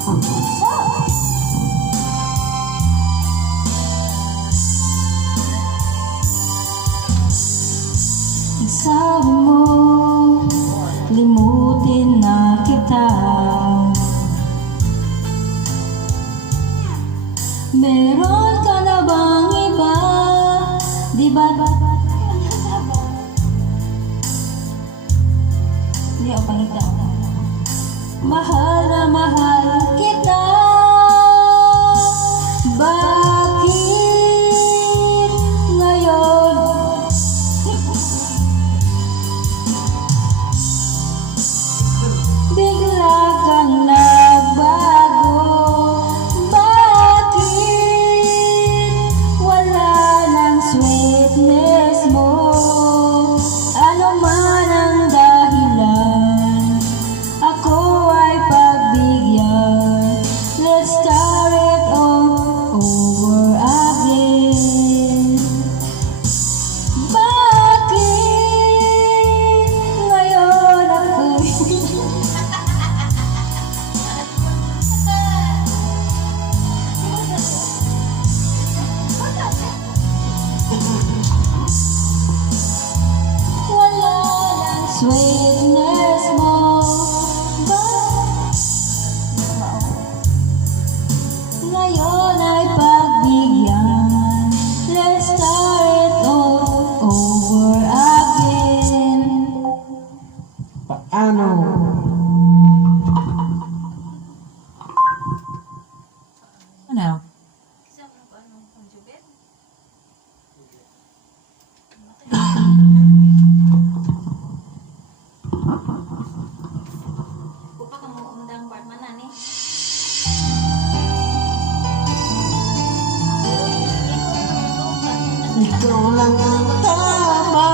Sabi mo, limutin na kita. Meron ka na bang iba? Di ba? Hindi ako pangita. Mahal na mahal kita. Bakit ngayon bigla kang nagbago? Bakit wala ng sweetness mo? Ano man ang dahilan, ako ay pagbigyan. Let's start it all over again. Bakit ngayon ako'y wala ng sweetness mo? Ngayon ay pagbigyan. Let's start it all over again. Paano? Ano? Kupa ka mo undang partmanan eh. Ikaw lang ang tama,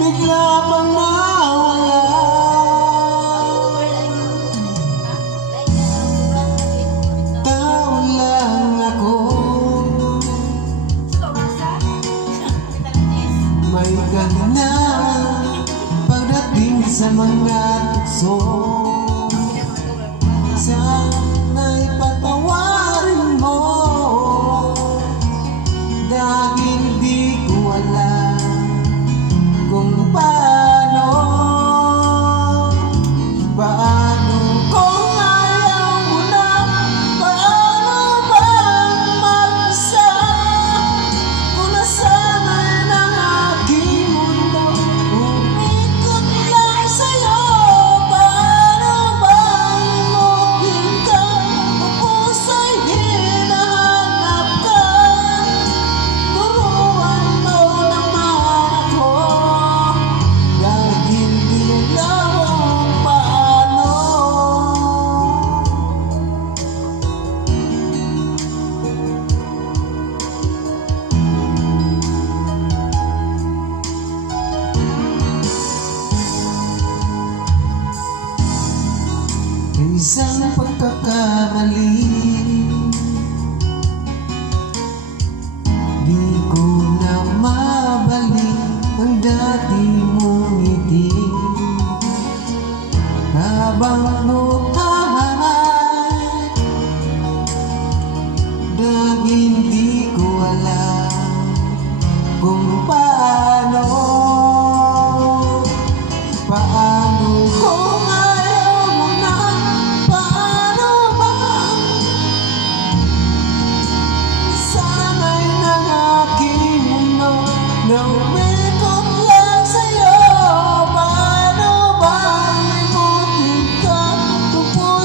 bigla bang nawala. Tao lang ako, may gana pagdating sa mga tukso. Sana'y patawarin mo dahil di ko alam kung paano. Paano kung ayaw mo na? Paano bang mag-isa? Kung nasanay ng aking mundo, umikot lang sa'yo. Paano bang umuwi ka? Ang puso'y hinahanap ka. Turuan mo naman ako dahil di alam kung paano. Isang pagkakamali, di ko na mabalik ang dati mong ngiti. Habang buhay, dahil di ko alam kung paano. Paano kung ayaw mo na? Paano ba? Sana'y ng aking mundo na umikot lang sa'yo. Paano ba limutin ka? Kung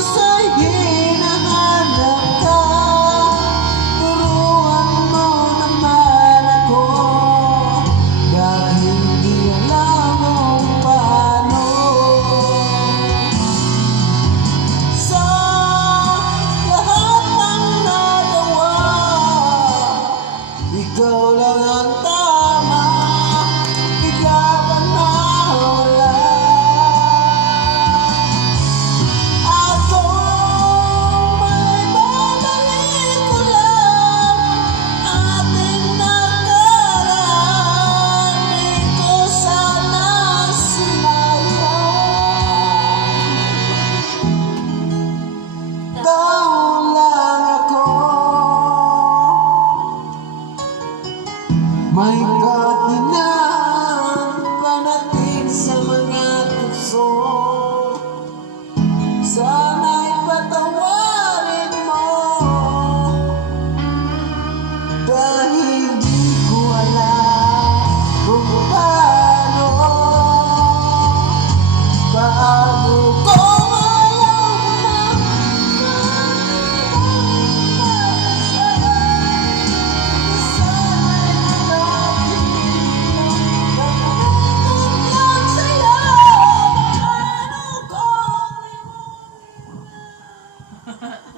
Ah.